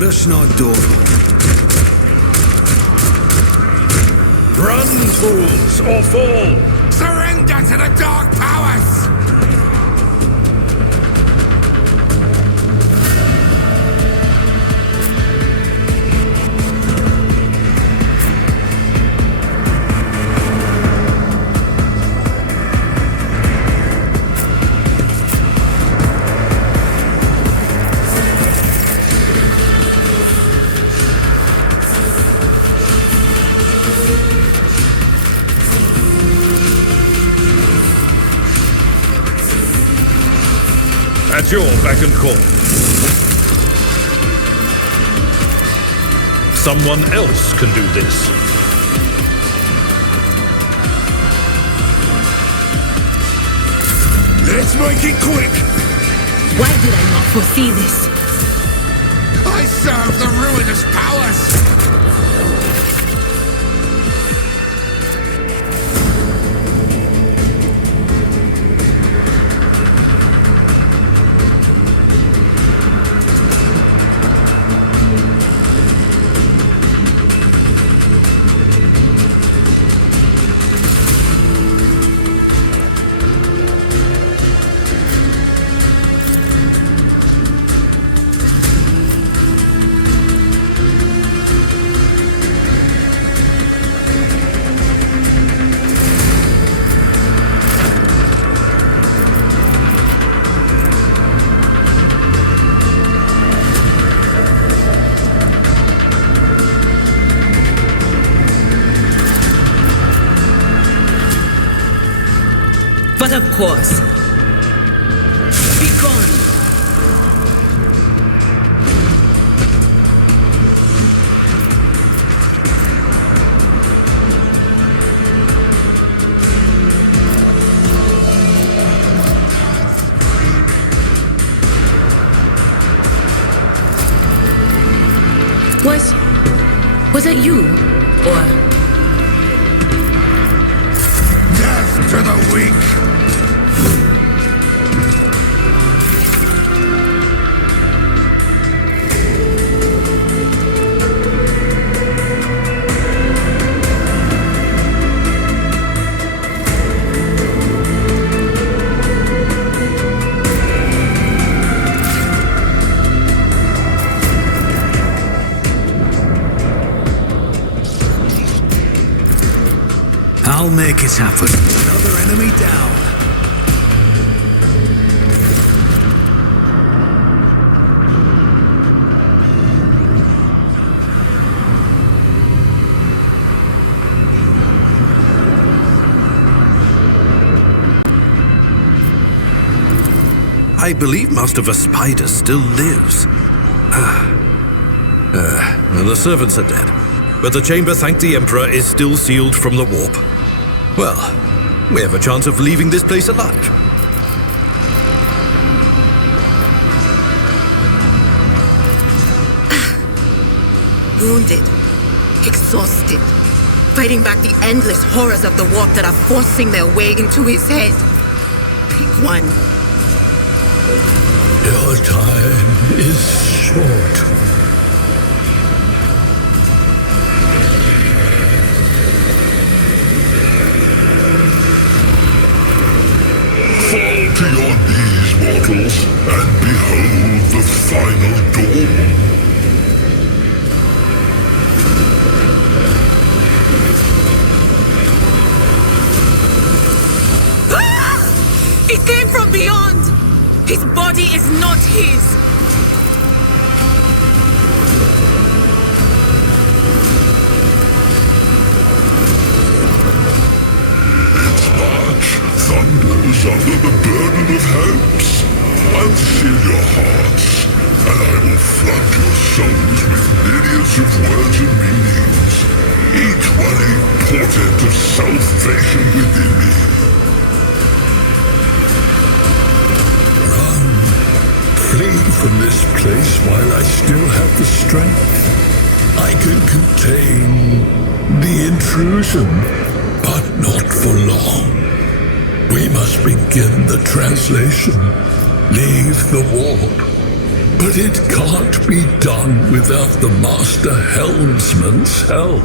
Rush not door. Run, fools, or fall! Surrender to the dark powers! At your beck and call. Someone else can do this. Let's make it quick! Why did I not foresee this? I serve the ruinous powers! But of course. Be gone! Was that you? Or... Death to the weak! I'll make it happen. Another enemy down. I believe Master Vespider still lives. The servants are dead, but the chamber, thank the Emperor, is still sealed from the warp. Well, we have a chance of leaving this place alive. Wounded, exhausted, fighting back the endless horrors of the warp that are forcing their way into his head. Pick one. Your time is short. Fall to your knees, mortals, and behold the final dawn. It came from beyond! His body is not his! Its march thunders under the burden of hopes. I'll seal your hearts, and I will flood your souls with myriads of words and meanings, each one a portent of salvation within me. Flee from this place while I still have the strength. I can contain the intrusion, but not for long. We must begin the translation. Leave the warp, But it can't be done without the Master Helmsman's help.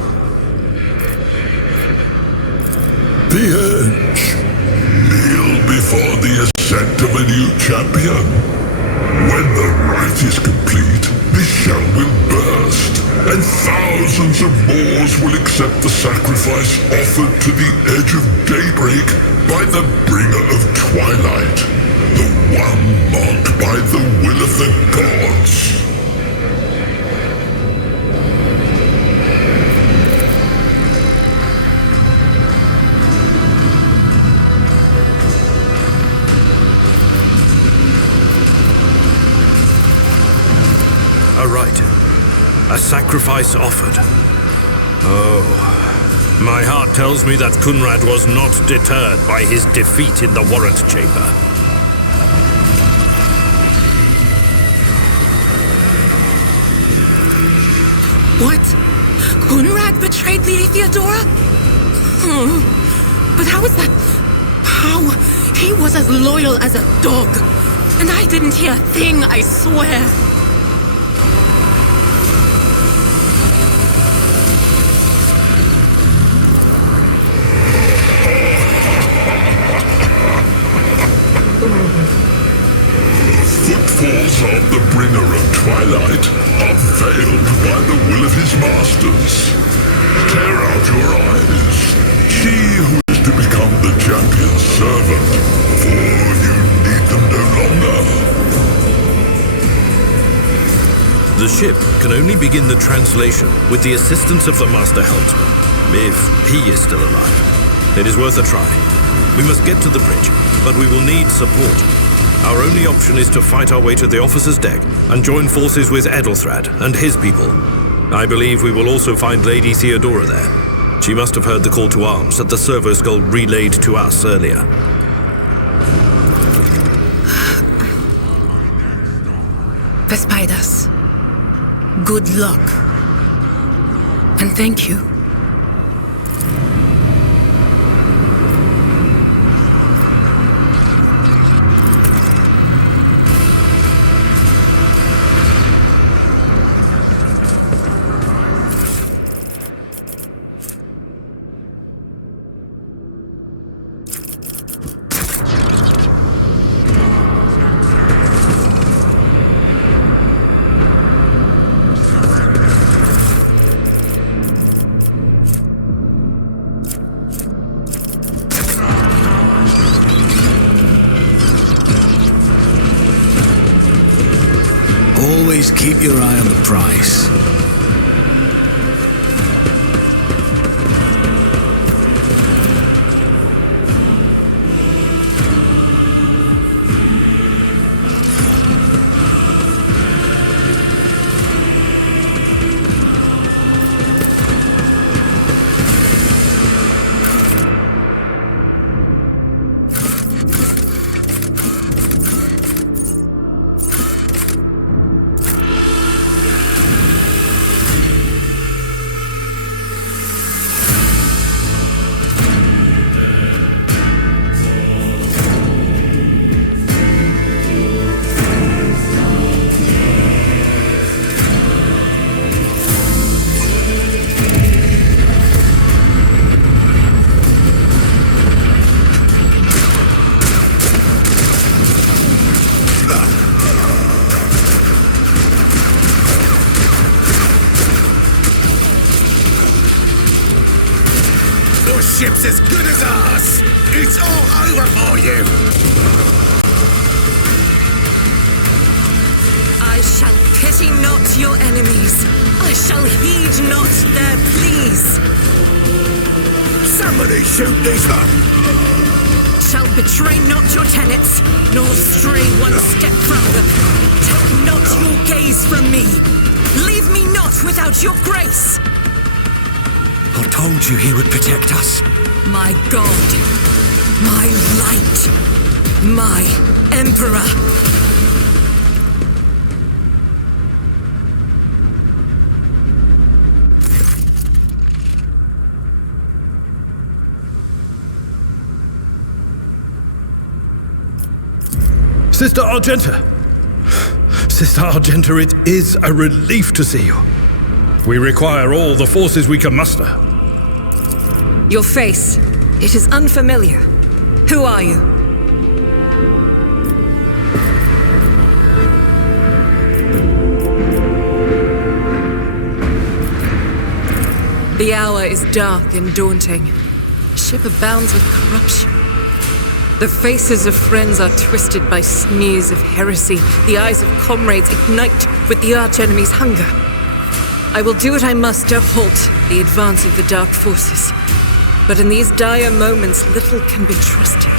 The Edge. Kneel before the ascent of a new champion. When the rite is complete, the shell will burst, and thousands of Moors will accept the sacrifice offered to the Edge of Daybreak by the Bringer of Twilight, the one marked by the will of the gods. A rite. A sacrifice offered. Oh. My heart tells me that Kunrad was not deterred by his defeat in the Warrant Chamber. What? Kunrad betrayed Lady Theodora? But how is that? How? He was as loyal as a dog. And I didn't hear a thing, I swear. Footfalls of the Bringer of Twilight are veiled by the will of his masters. Tear out your eyes. See who is to become the champion's servant, for you need them no longer. The ship can only begin the translation with the assistance of the Master Helmsman, if he is still alive. It is worth a try. We must get to the bridge, but we will need support. Our only option is to fight our way to the officer's deck and join forces with Edelthrad and his people. I believe we will also find Lady Theodora there. She must have heard the call to arms that the Servo Skull relayed to us earlier. Vespidas, good luck. And thank you. Always keep your eye on the price. Ship's as good as ours! It's all over for you! I shall pity not your enemies. I shall heed not their pleas. Somebody shoot these up! Shall betray not your tenets, nor stray one step from them. Take not your gaze from me. Leave me not without your grace. I told you he would protect us. My God, my light, my Emperor. Sister Argenta! Sister Argenta, it is a relief to see you. We require all the forces we can muster. Your face, it is unfamiliar. Who are you? The hour is dark and daunting. The ship abounds with corruption. The faces of friends are twisted by sneers of heresy. The eyes of comrades ignite with the arch-enemy's hunger. I will do what I must to halt the advance of the dark forces. But in these dire moments, little can be trusted.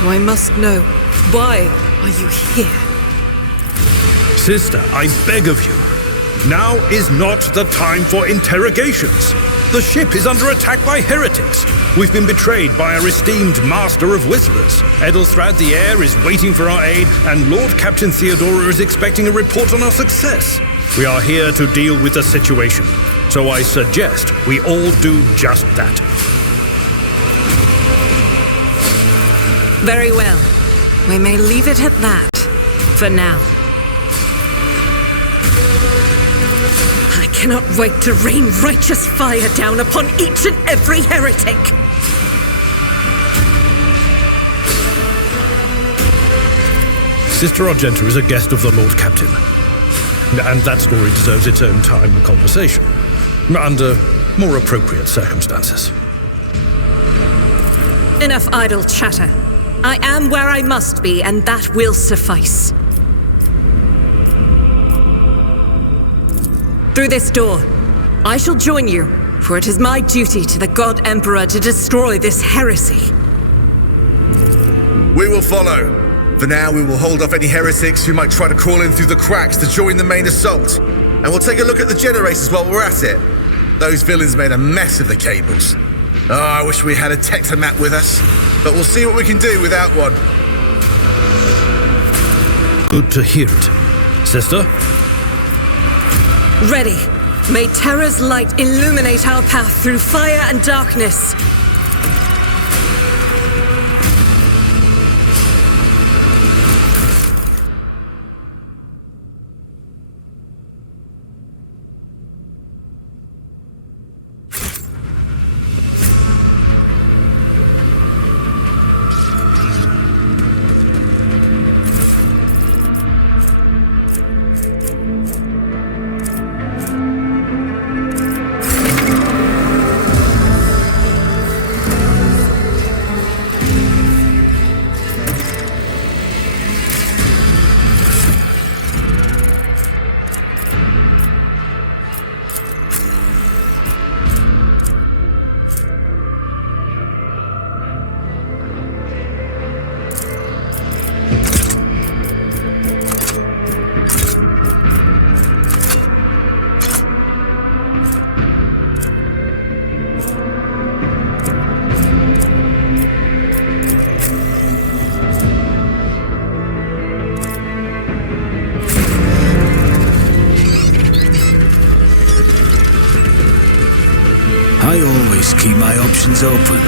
So I must know, why are you here? Sister, I beg of you. Now is not the time for interrogations. The ship is under attack by heretics. We've been betrayed by our esteemed Master of Whispers. Edelstrad the Heir is waiting for our aid, and Lord Captain Theodora is expecting a report on our success. We are here to deal with the situation, so I suggest we all do just that. Very well. We may leave it at that, for now. I cannot wait to rain righteous fire down upon each and every heretic! Sister Argenta is a guest of the Lord Captain, and that story deserves its own time and conversation, under more appropriate circumstances. Enough idle chatter. I am where I must be, and that will suffice. Through this door, I shall join you, for it is my duty to the God Emperor to destroy this heresy. We will follow. For now, we will hold off any heretics who might try to crawl in through the cracks to join the main assault. And we'll take a look at the generators while we're at it. Those villains made a mess of the cables. Oh, I wish we had a Tectomat with us. But we'll see what we can do without one. Good to hear it. Sister? Ready. May Terra's light illuminate our path through fire and darkness. I always keep my options open.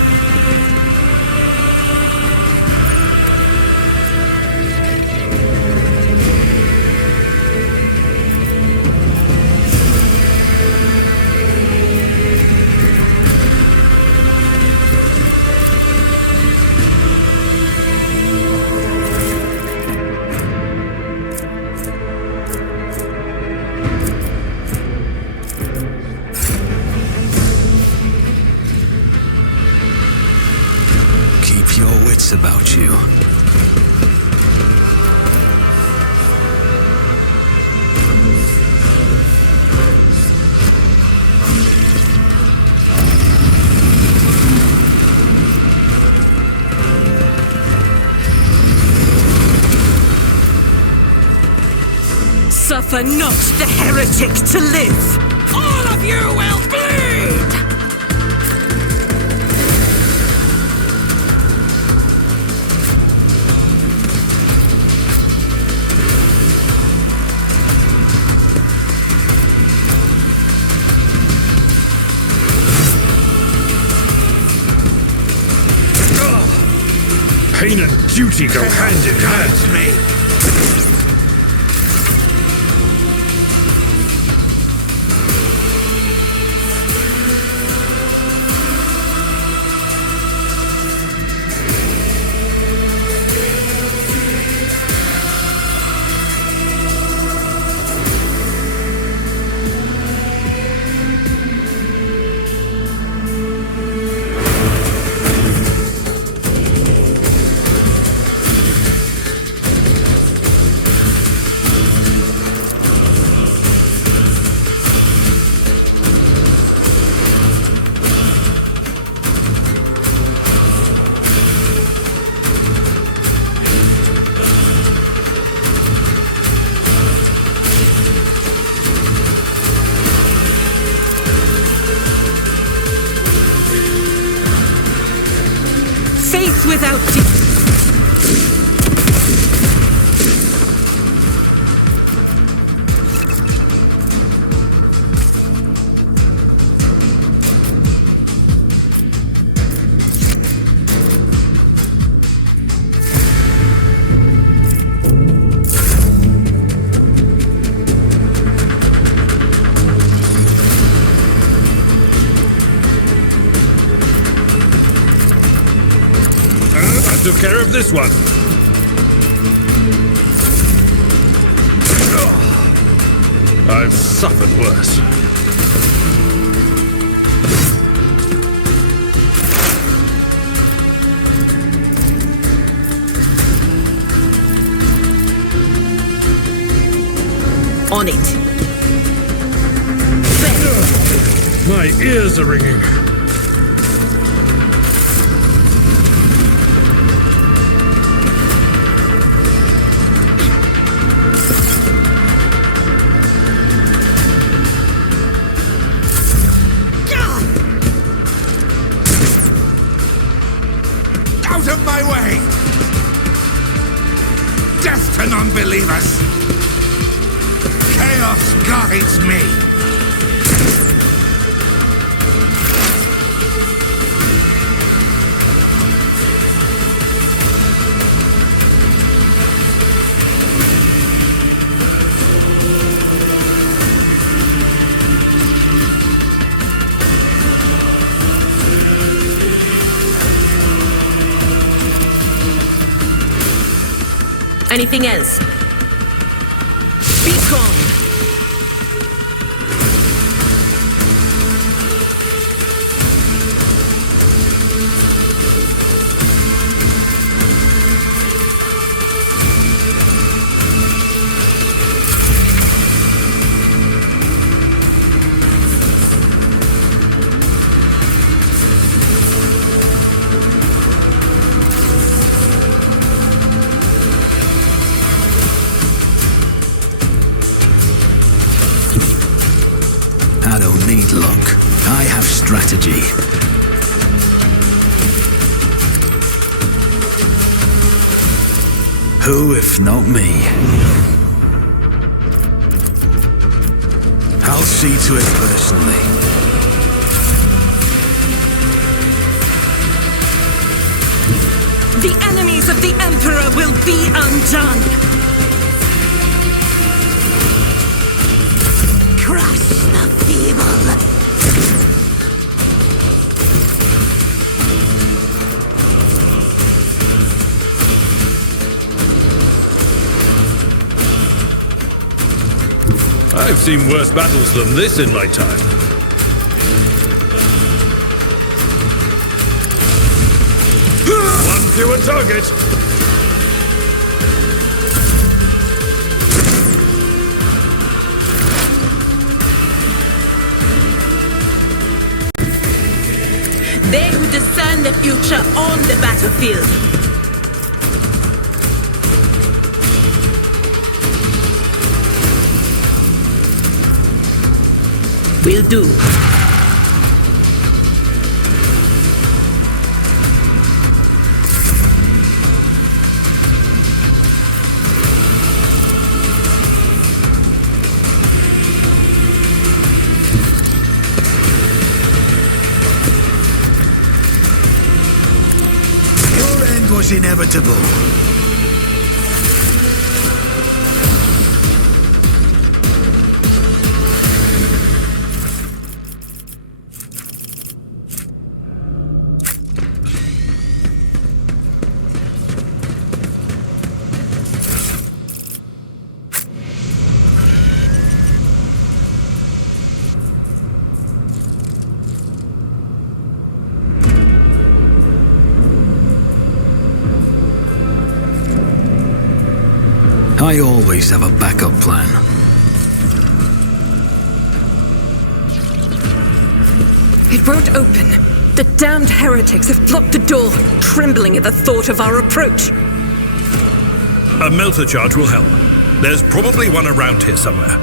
Your wits about you. Suffer not the heretic to live! All of you will bleed! Pain and duty go hand in hand. Me. took care of this one. I've suffered worse. On it. My ears are ringing. Out of my way! Death to non-believers! Chaos guides me! Anything else? Be gone! I don't need luck. I have strategy. Who if not me? I'll see to it personally. The enemies of the Emperor will be undone! Crush the feeble! I've seen worse battles than this in my time. One fewer target! They who discern the future on the battlefield. Will do. Your end was inevitable. I always have a backup plan. It won't open. The damned heretics have blocked the door, trembling at the thought of our approach. A melter charge will help. There's probably one around here somewhere.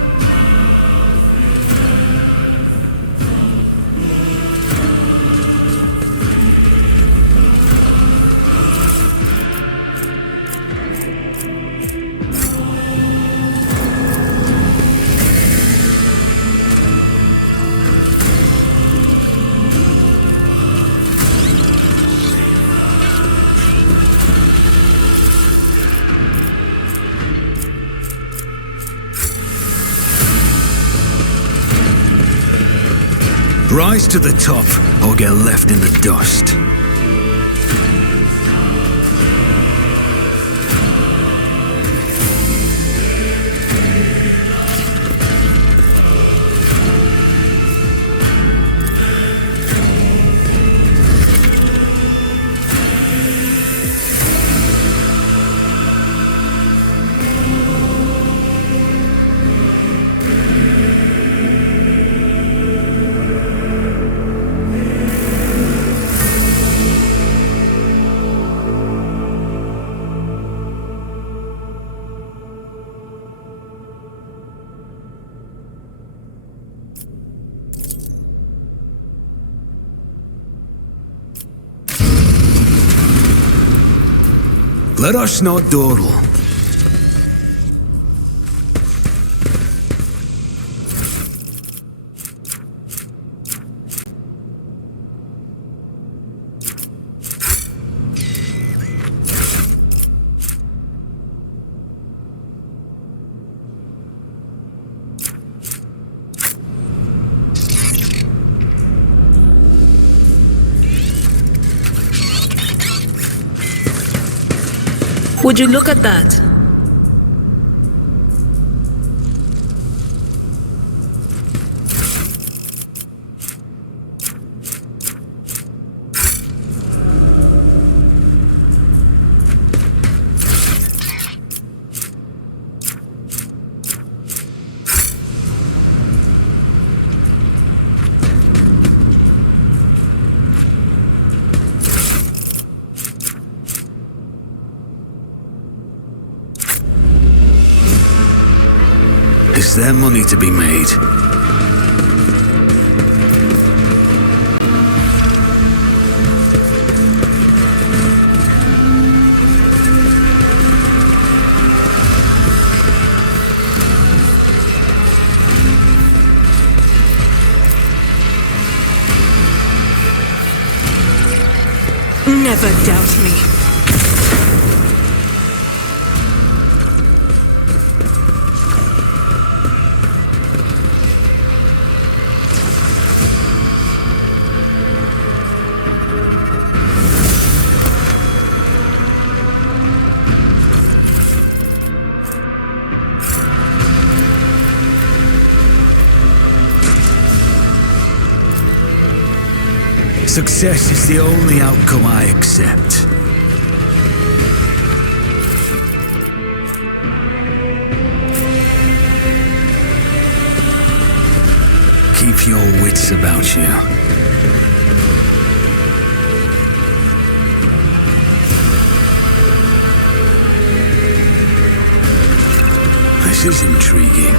Rise to the top or get left in the dust. Let us not dawdle. Would you look at that? Is there money to be made? Never doubt me. Success is the only outcome I accept. Keep your wits about you. This is intriguing.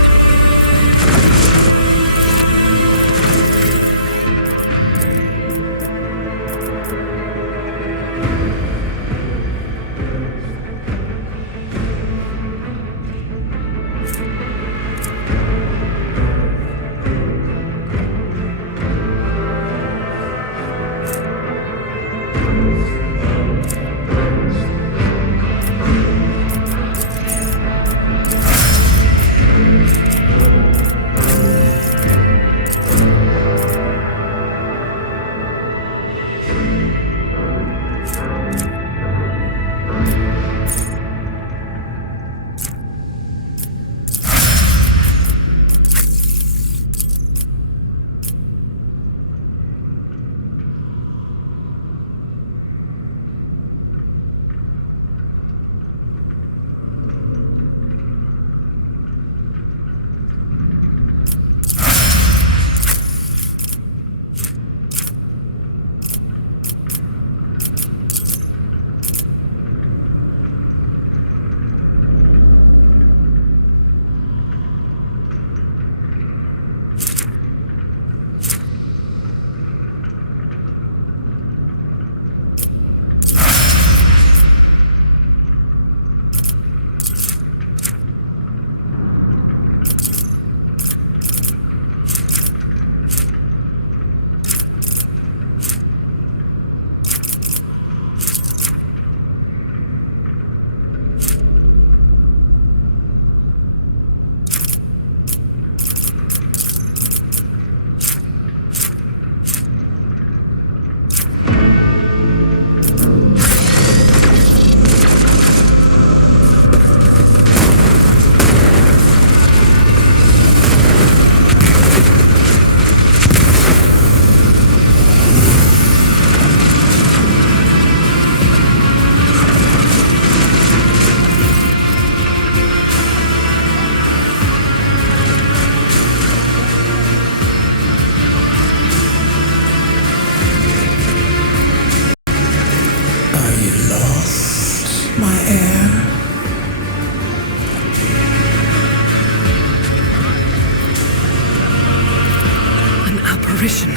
Apparition.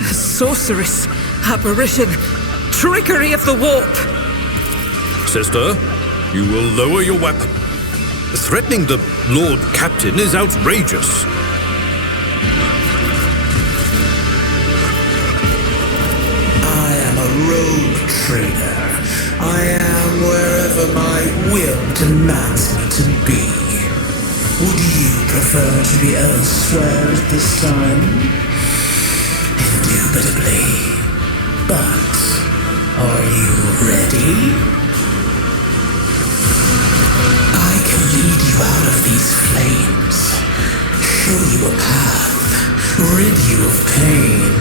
A sorceress. Apparition. Trickery of the warp. Sister, you will lower your weapon. Threatening the Lord Captain is outrageous. I am a rogue trader. I am wherever my will demands me to be. Would you prefer to be elsewhere at this time? Indubitably. But are you ready? I can lead you out of these flames, show you a path, rid you of pain,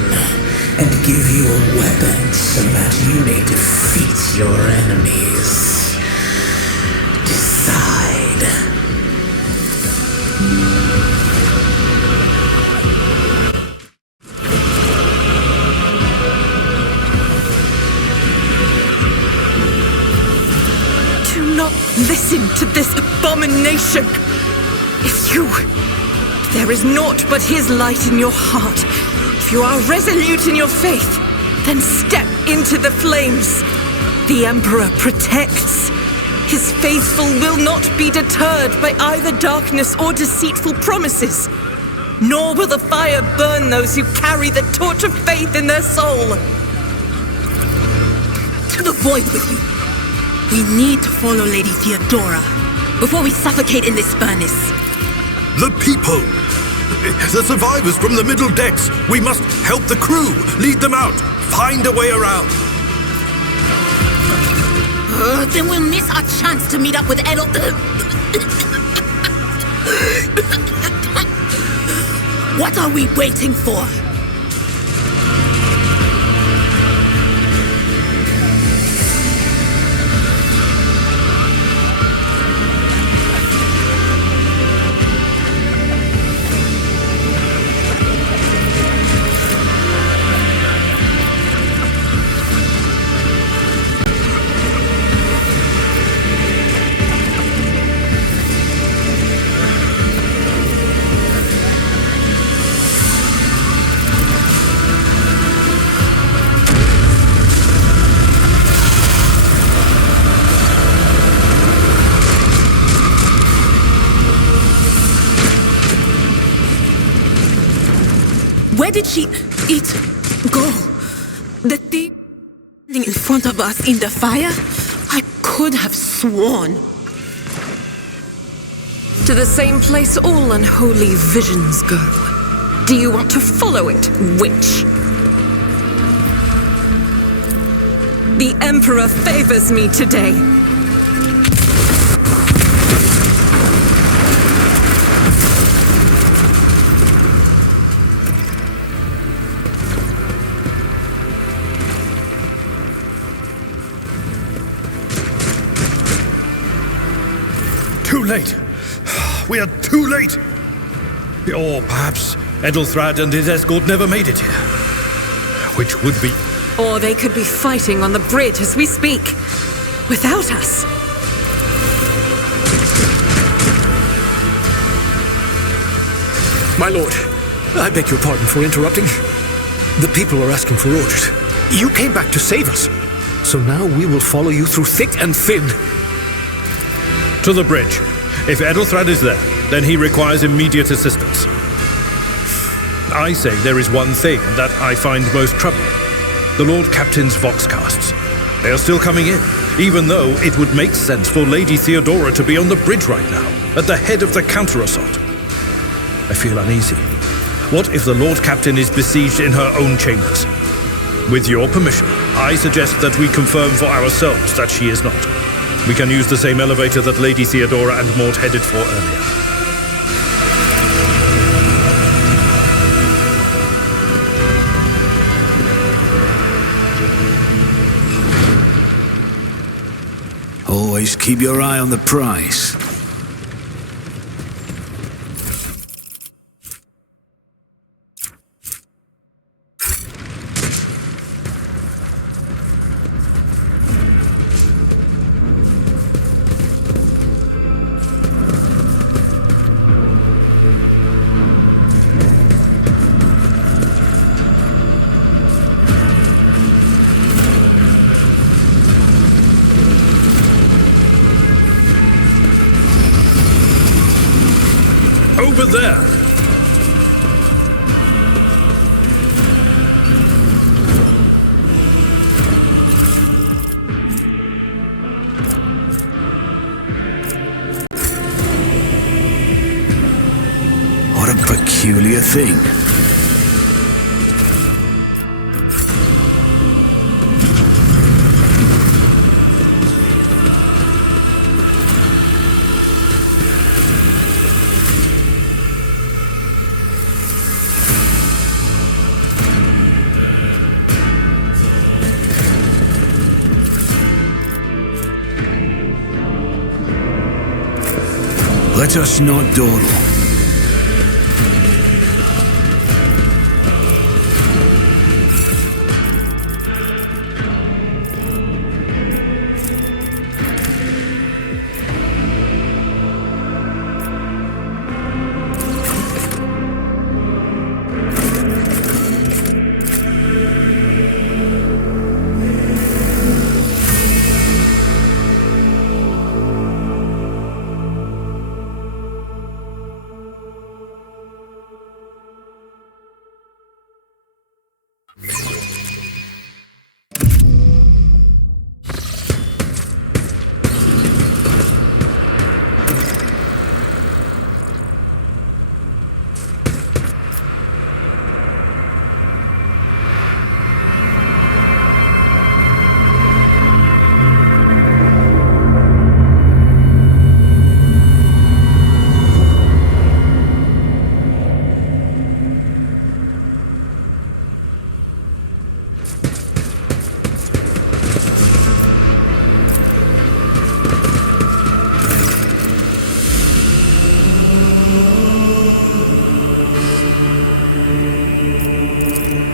and give you a weapon so that you may defeat your enemies. Decide. Do not listen to this abomination. If there is naught but his light in your heart, if you are resolute in your faith, then step into the flames. The Emperor protects. His faithful will not be deterred by either darkness or deceitful promises. Nor will the fire burn those who carry the torch of faith in their soul. To the void with you. We need to follow Lady Theodora before we suffocate in this furnace. The people! The survivors from the middle decks! We must help the crew! Lead them out! Find a way around! Then we'll miss our chance to meet up with Edel. What are we waiting for? Where did she go? The thing in front of us in the fire? I could have sworn. To the same place all unholy visions go. Do you want to follow it, witch? The Emperor favors me today. Too late! We are too late! Or perhaps Edelthrad and his escort never made it here. Which would be... Or they could be fighting on the bridge as we speak, without us. My lord, I beg your pardon for interrupting. The people are asking for orders. You came back to save us. So now we will follow you through thick and thin. To the bridge. If Edelthrad is there, then he requires immediate assistance. I say there is one thing that I find most troubling. The Lord Captain's voxcasts. They are still coming in, even though it would make sense for Lady Theodora to be on the bridge right now, at the head of the counter-assault. I feel uneasy. What if the Lord Captain is besieged in her own chambers? With your permission, I suggest that we confirm for ourselves that she is not. We can use the same elevator that Lady Theodora and Mort headed for earlier. Always keep your eye on the prize. Over there! What a peculiar thing. Let us not dawdle.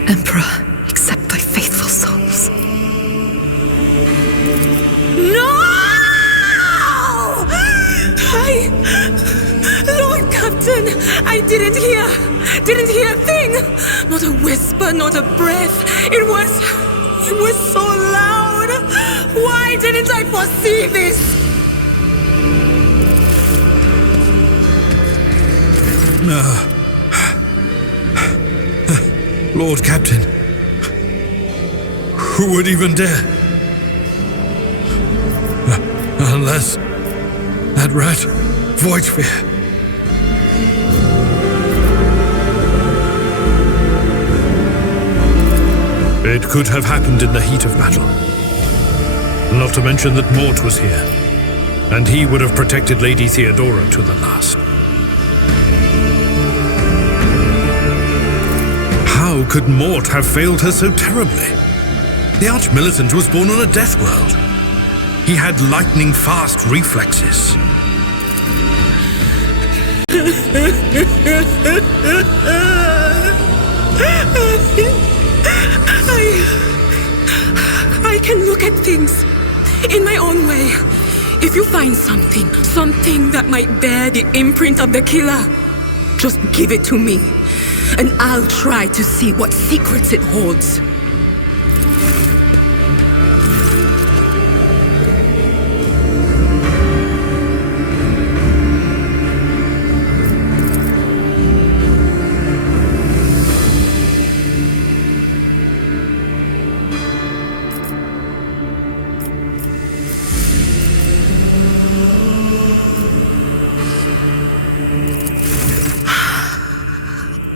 Emperor, accept thy faithful souls. No! Lord Captain, I didn't hear a thing. Not a whisper, not a breath. It was so loud. Why didn't I foresee this? No. Lord Captain, who would even dare? Unless that rat, Voidsphere. It could have happened in the heat of battle. Not to mention that Mort was here, and he would have protected Lady Theodora to the last. How could Mort have failed her so terribly? The Archmilitant was born on a death world. He had lightning-fast reflexes. I can look at things in my own way. If you find something that might bear the imprint of the killer, just give it to me, and I'll try to see what secrets it holds.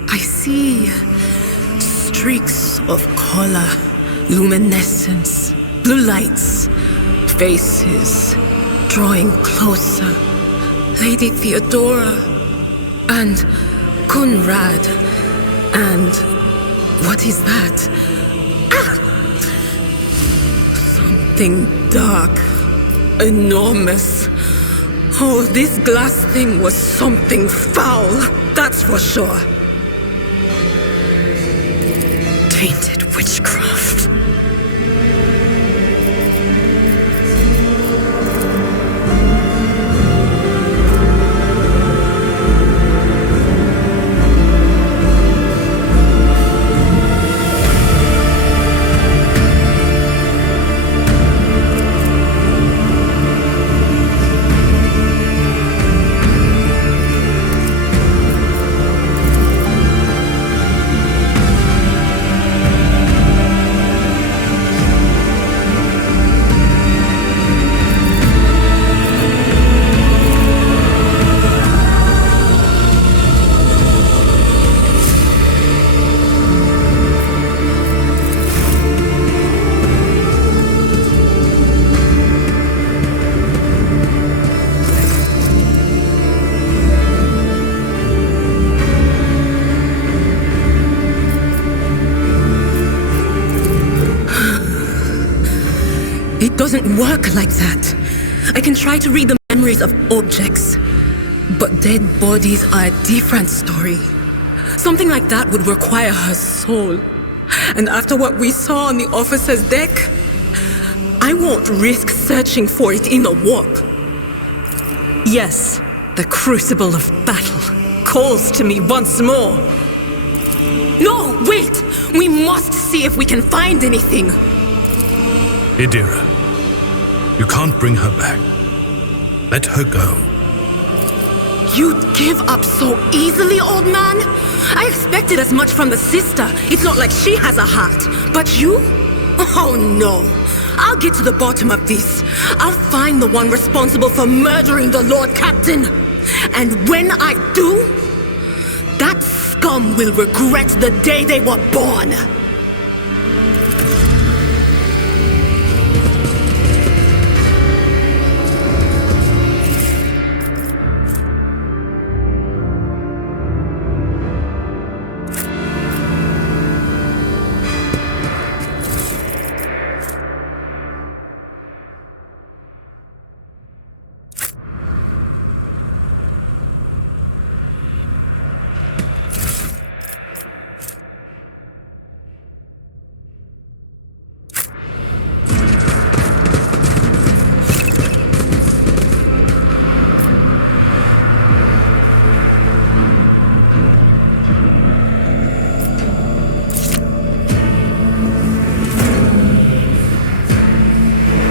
I see streaks of color, luminescence, blue lights, faces drawing closer. Lady Theodora and Conrad and what is that? Something dark, enormous. Oh, this glass thing was something foul, that's for sure. Tainted witchcraft. doesn't work like that. I can try to read the memories of objects, but dead bodies are a different story. Something like that would require her soul. And after what we saw on the officer's deck, I won't risk searching for it in a warp. Yes, the crucible of battle calls to me once more. No, wait! We must see if we can find anything. Idira, you can't bring her back. Let her go. You'd give up so easily, old man? I expected as much from the sister. It's not like she has a heart. But you? Oh no. I'll get to the bottom of this. I'll find the one responsible for murdering the Lord Captain. And when I do, that scum will regret the day they were born.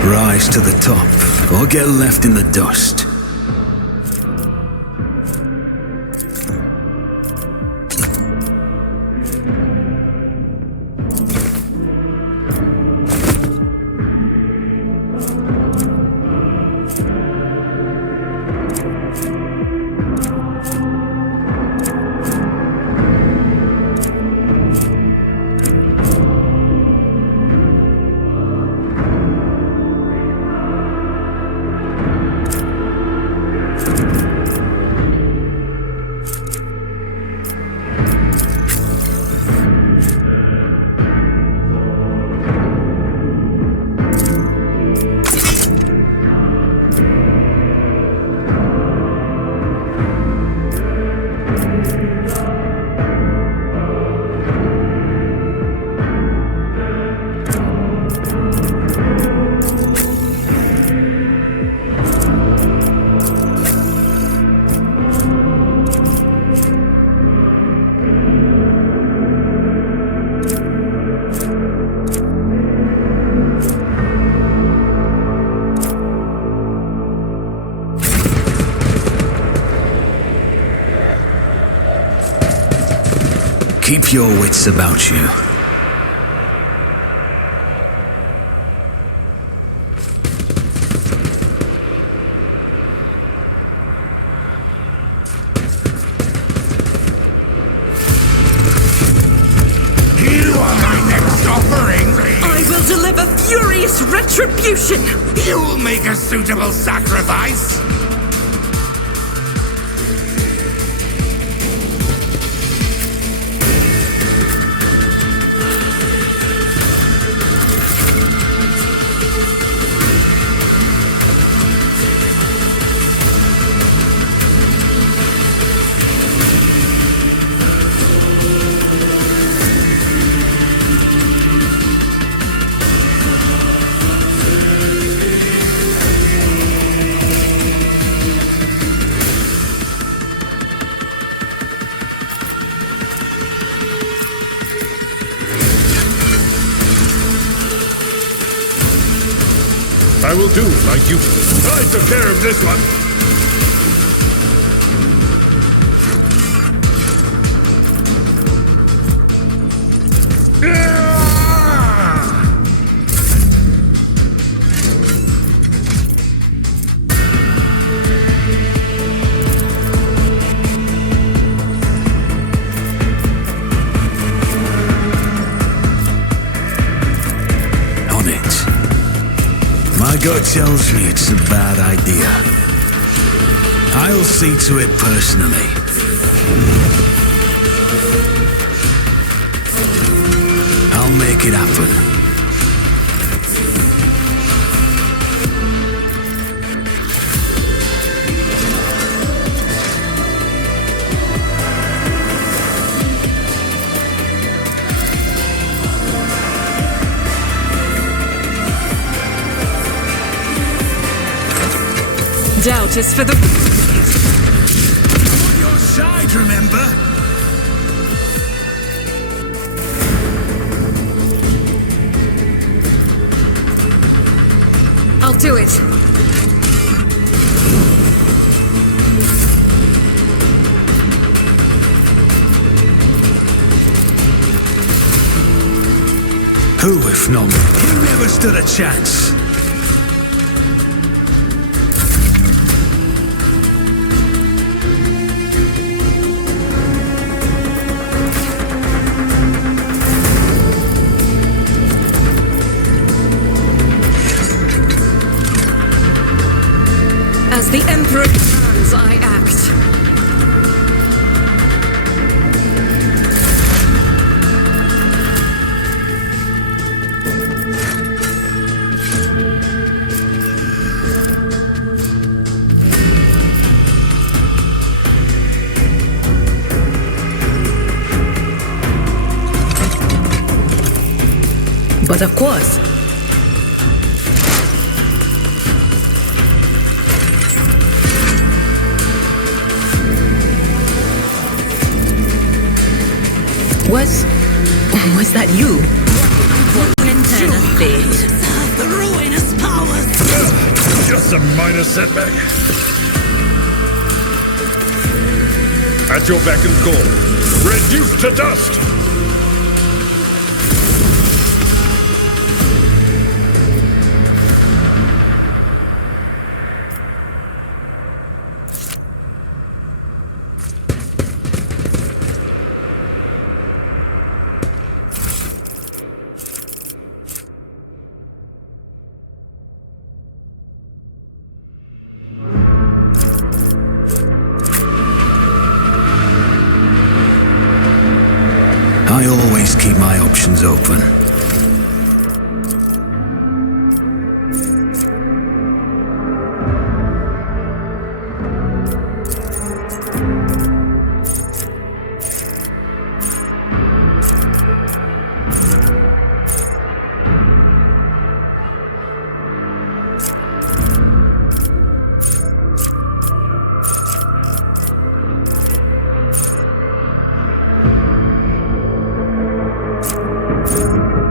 Rise to the top, or get left in the dust. Keep your wits about you. You are my next offering! I will deliver furious retribution! You'll make a suitable sacrifice! I will do my duty. I took care of this one. My gut tells me it's a bad idea. I'll see to it personally. I'll make it happen. soldiers for the... On your side, remember? I'll do it. Who, if not me? You never stood a chance. As the Emperor commands, I act. But of course, was that you? The ruinous powers! Just a minor setback. At your beck and call. Reduced to dust! I always keep my options open. You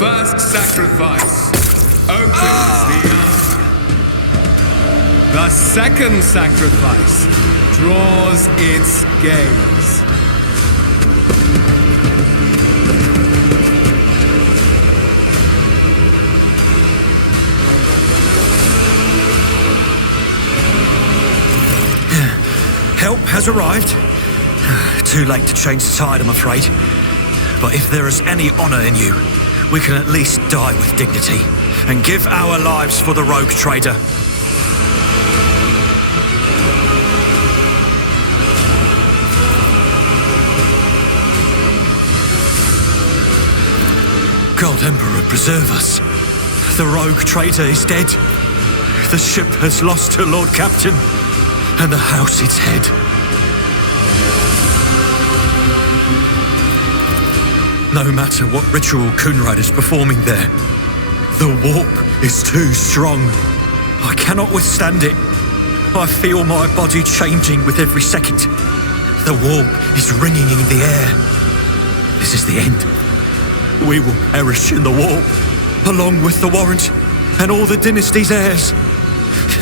first sacrifice opens the eye. The second sacrifice draws its gaze. Help has arrived. Too late to change the tide, I'm afraid. But if there is any honor in you, we can at least die with dignity and give our lives for the rogue trader. God Emperor, preserve us. The rogue traitor is dead. The ship has lost her Lord Captain, and the house its head. No matter what ritual Coonrad is performing there, the warp is too strong. I cannot withstand it. I feel my body changing with every second. The warp is ringing in the air. This is the end. We will perish in the warp, along with the Warrant and all the dynasty's heirs.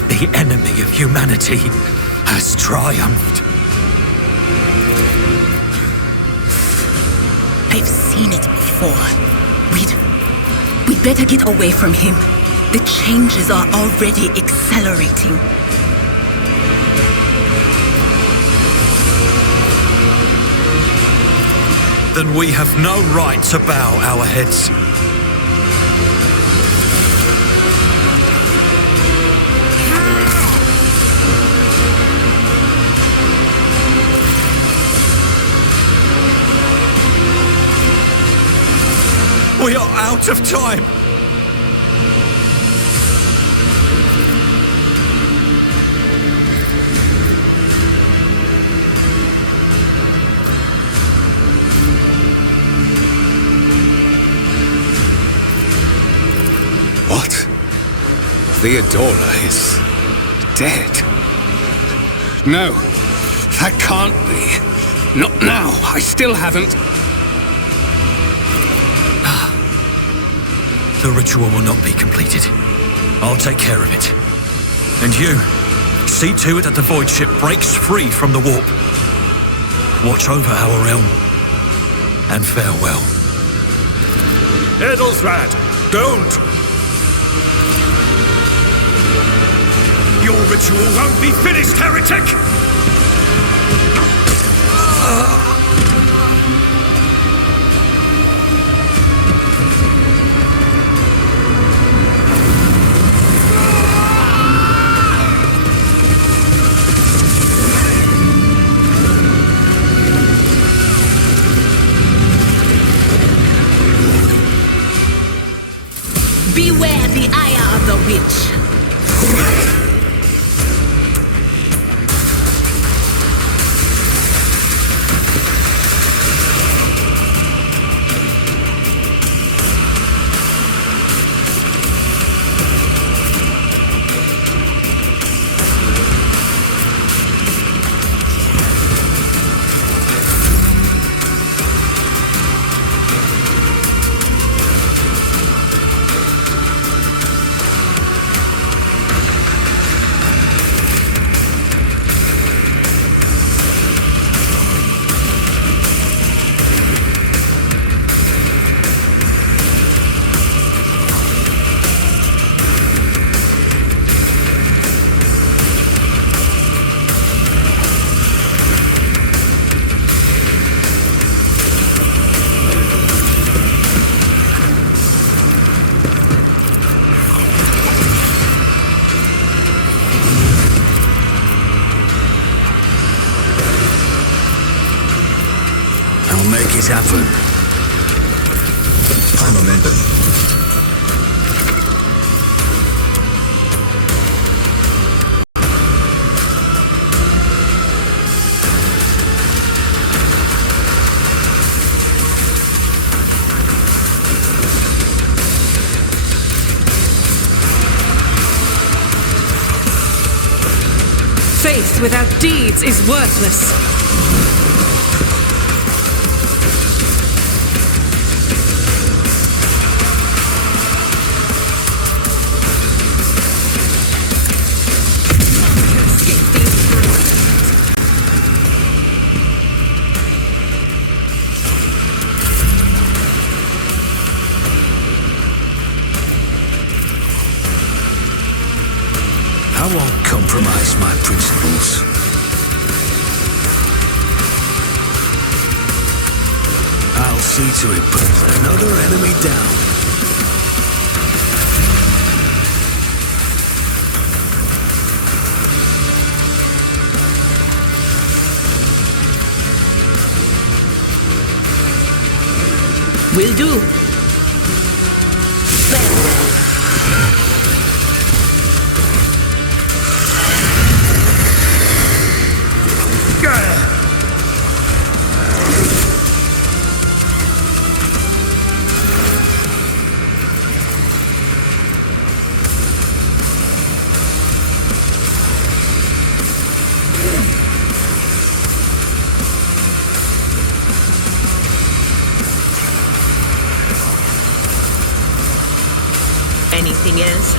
The enemy of humanity has triumphed. I've seen it before. We'd better get away from him. The changes are already accelerating. Then we have no right to bow our heads. We are out of time. What? Theodora is dead. No, that can't be. Not now. I still haven't. The ritual will not be completed. I'll take care of it. And you, see to it that the Void Ship breaks free from the warp. Watch over our realm. And farewell. Edelthrad, don't! Your ritual won't be finished, heretic! Beware the ire of the witch. Make it happen. I'm a member. Faith without deeds is worthless. see to it puts another enemy down. Will do. Anything else?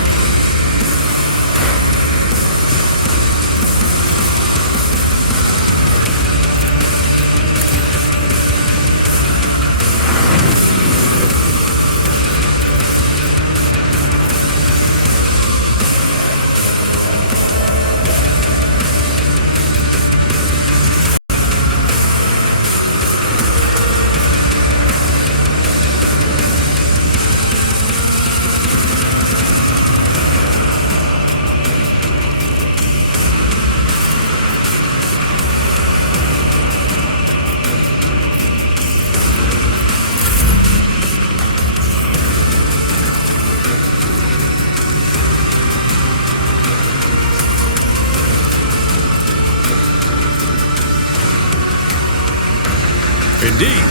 Indeed.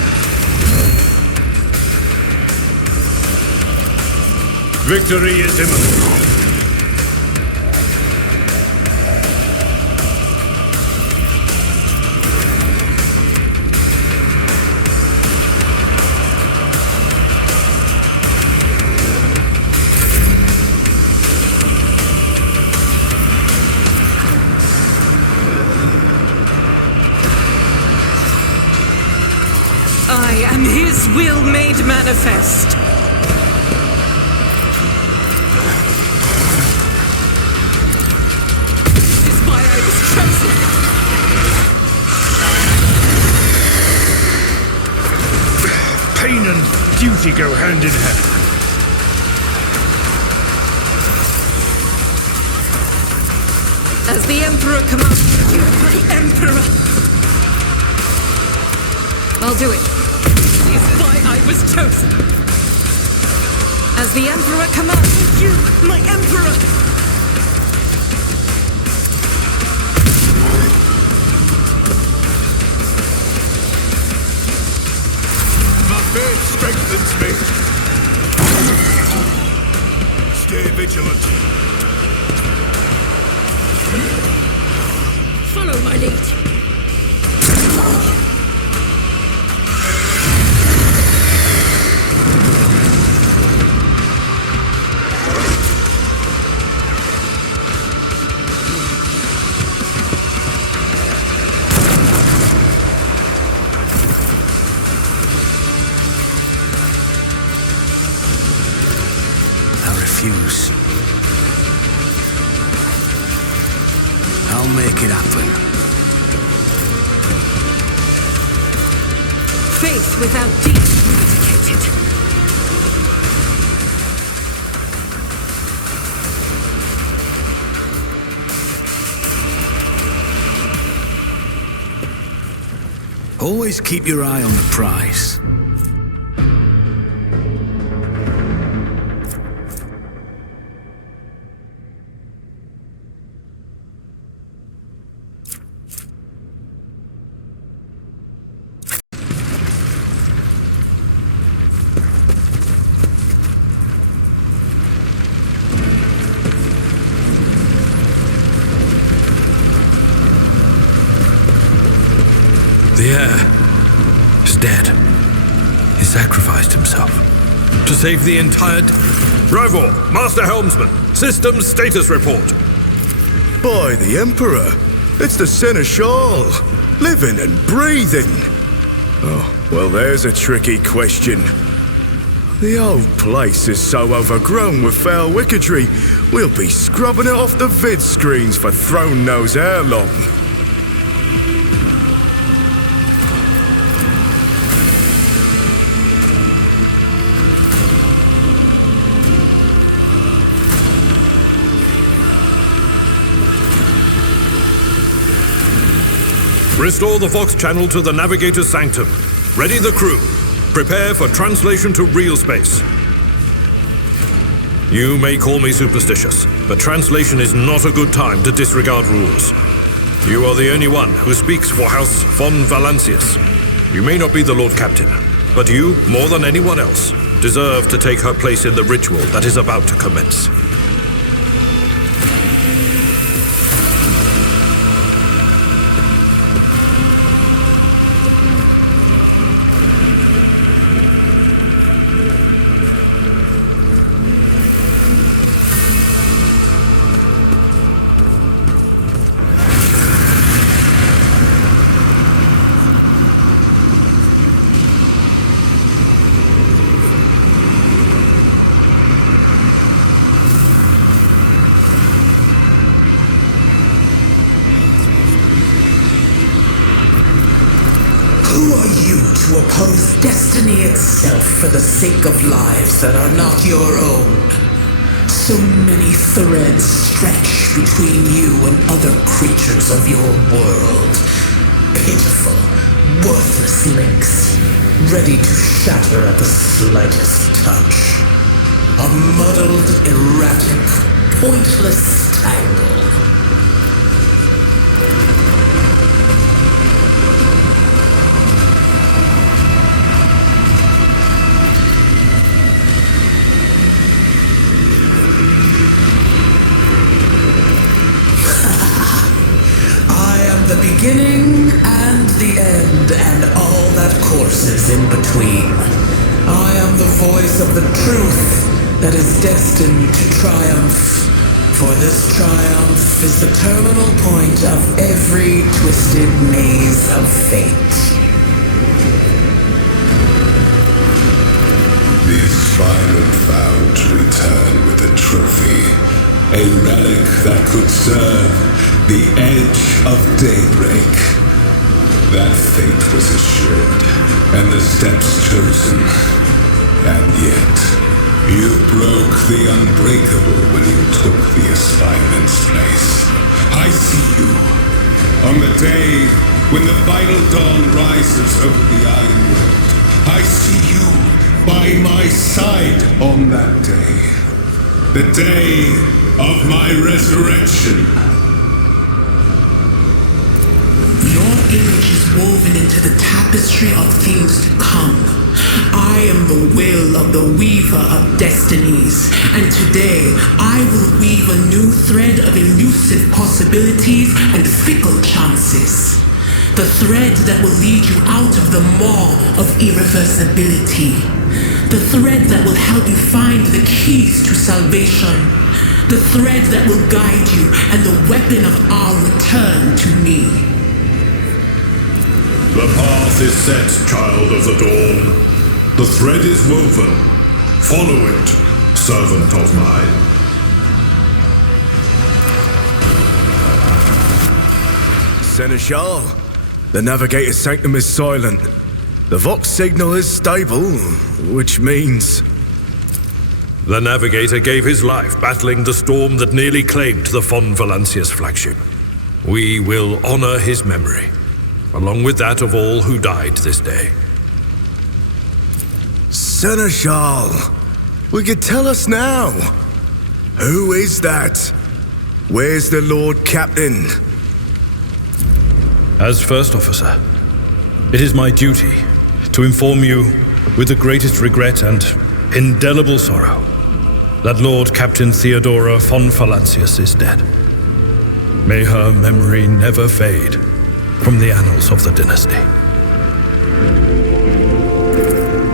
Victory is imminent. I am his will made manifest. This is why I was chosen. Pain and duty go hand in hand. As the Emperor commands, you are the Emperor. I'll do it. This is why I was chosen. As the Emperor commands, you, my Emperor. My faith strengthens me. Stay vigilant. Follow my lead. Refuse. I'll make it happen. Faith without deeds vindicated. Always keep your eye on the prize. The heir is dead. He sacrificed himself to save the entire... Rivor, Master Helmsman, systems status report. By the Emperor, it's the Seneschal, living and breathing. Oh, well, there's a tricky question. The old place is so overgrown with foul wickedry, we'll be scrubbing it off the vid screens for throne knows how long. Restore the Vox channel to the Navigator's sanctum. Ready the crew. Prepare for translation to real space. You may call me superstitious, but translation is not a good time to disregard rules. You are the only one who speaks for House von Valancius. You may not be the Lord Captain, but you, more than anyone else, deserve to take her place in the ritual that is about to commence. Who are you to oppose destiny itself for the sake of lives that are not your own? So many threads stretch between you and other creatures of your world. Pitiful, worthless links, ready to shatter at the slightest touch. A muddled, erratic, pointless tangle. The beginning and the end, and all that courses in between. I am the voice of the truth that is destined to triumph. For this triumph is the terminal point of every twisted maze of fate. The aspirant vowed to return with a trophy, a relic that could serve the edge of daybreak. That fate was assured, and the steps chosen. And yet, you broke the unbreakable when you took the aspirant's place. I see you. On the day when the final dawn rises over the Iron World, I see you by my side on that day. The day of my resurrection. Your image is woven into the tapestry of things to come. I am the will of the weaver of destinies, and today I will weave a new thread of elusive possibilities and fickle chances. The thread that will lead you out of the maw of irreversibility. The thread that will help you find the keys to salvation. The thread that will guide you and the weapon of our return to me. The path is set, child of the dawn. The thread is woven. Follow it, servant of mine. Seneschal, the Navigator's sanctum is silent. The Vox signal is stable, which means... The Navigator gave his life battling the storm that nearly claimed the von Valancius flagship. We will honor his memory, along with that of all who died this day. Seneschal, we could tell us now. Who is that? Where's the Lord Captain? As First Officer, it is my duty to inform you with the greatest regret and indelible sorrow that Lord Captain Theodora von Valancius is dead. May her memory never fade from the annals of the dynasty.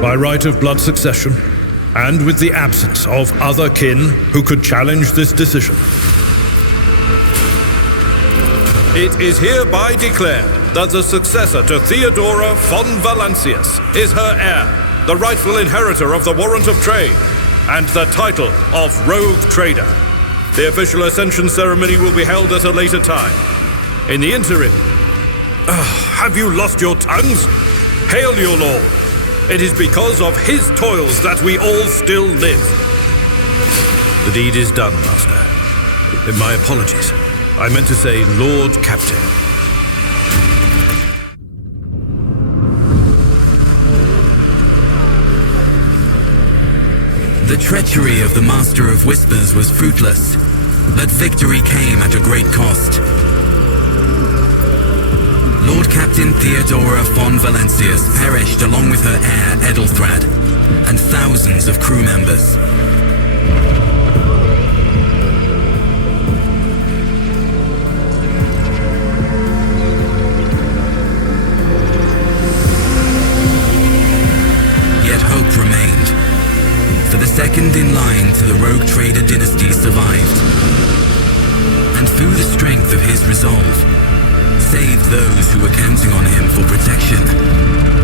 By right of blood succession, and with the absence of other kin who could challenge this decision, it is hereby declared that the successor to Theodora von Valancius is her heir, the rightful inheritor of the warrant of trade, and the title of Rogue Trader. The official ascension ceremony will be held at a later time. In the interim, have you lost your tongues? Hail your lord. It is because of his toils that we all still live. The deed is done, Master. My apologies. I meant to say Lord Captain. The treachery of the Master of Whispers was fruitless, but victory came at a great cost. Lord Captain Theodora von Valencius perished along with her heir Edelthrad, and thousands of crew members. Yet hope remained, for the second in line to the Rogue Trader dynasty survived, and through the strength of his resolve, saved those who were counting on him for protection.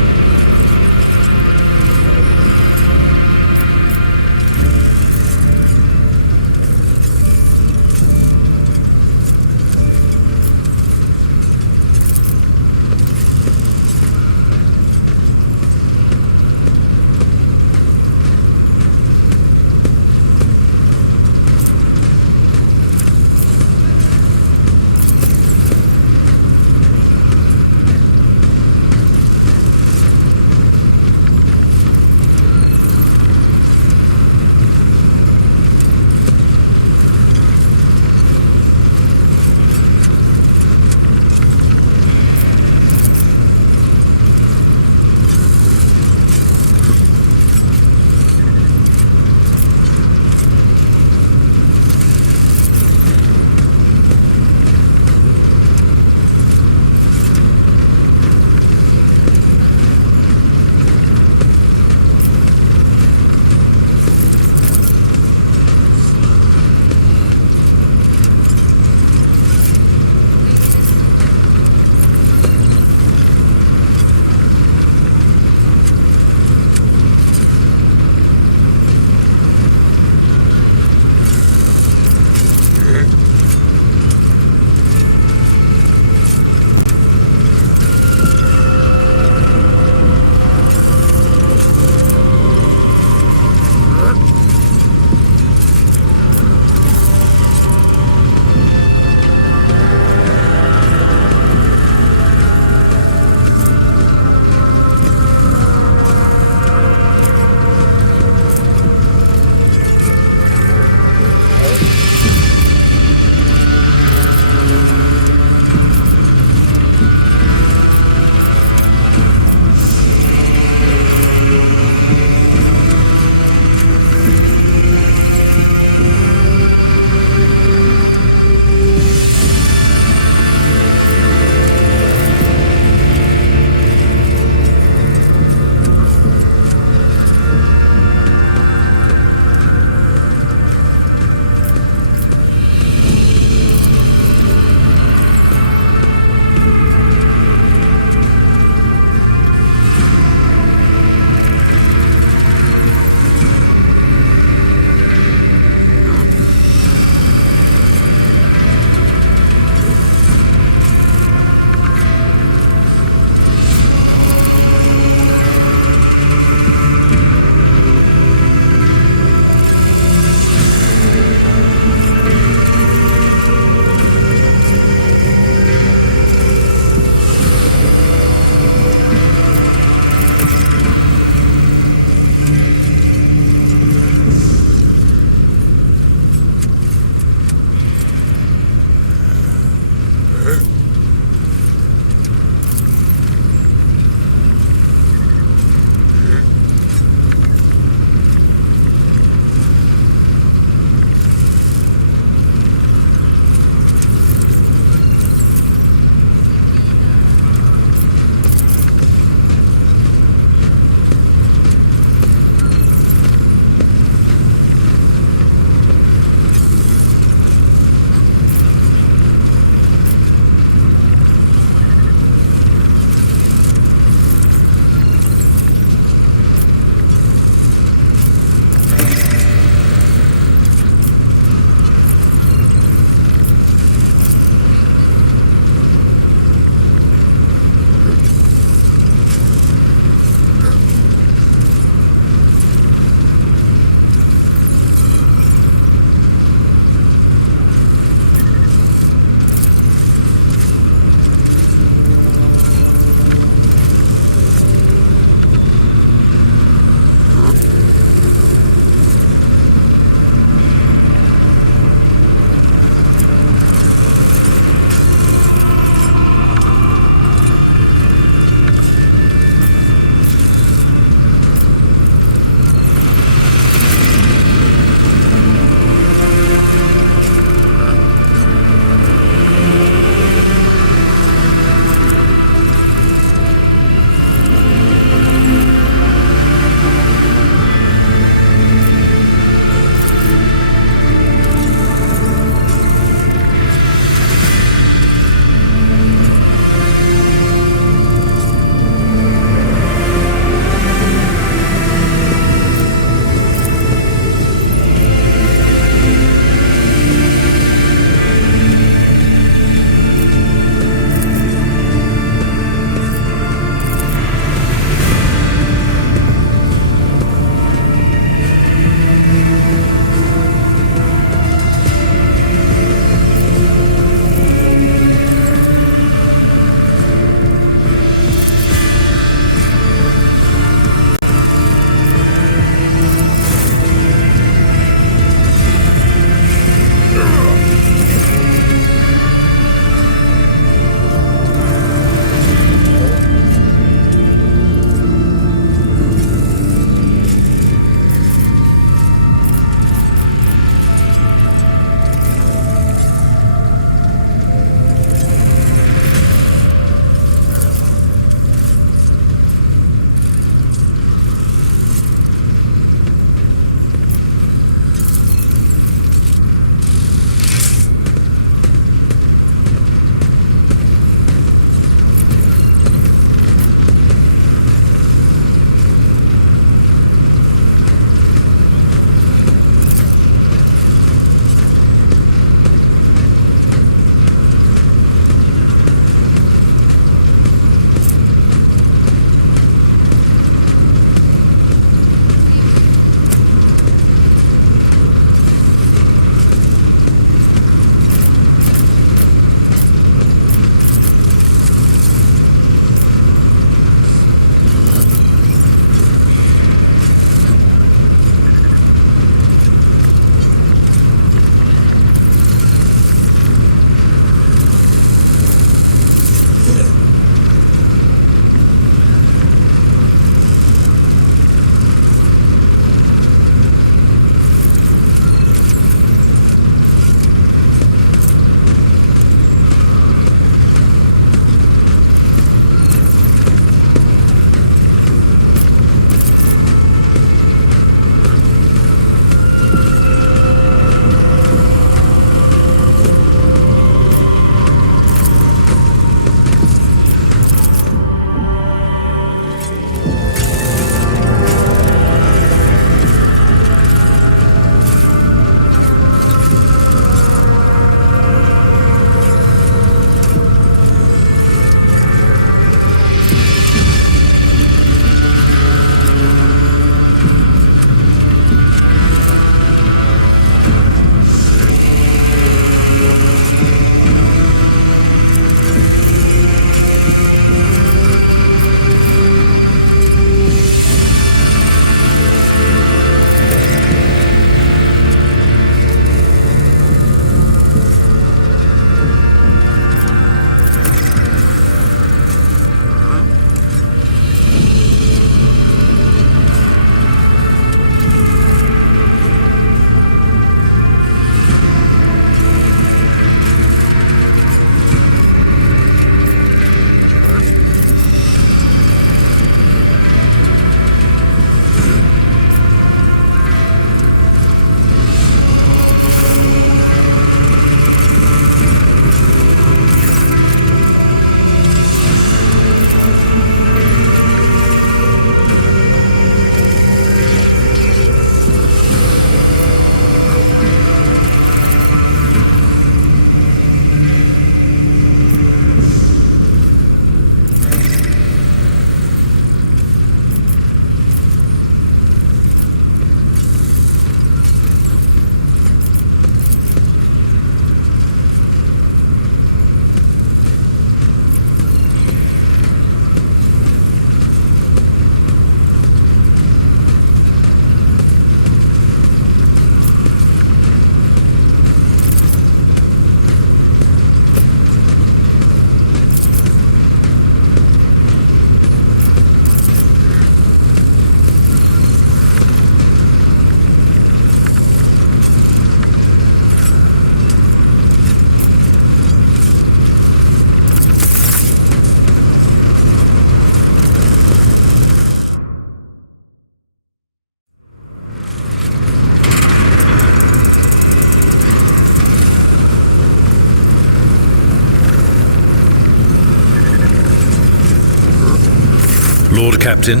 Lord Captain.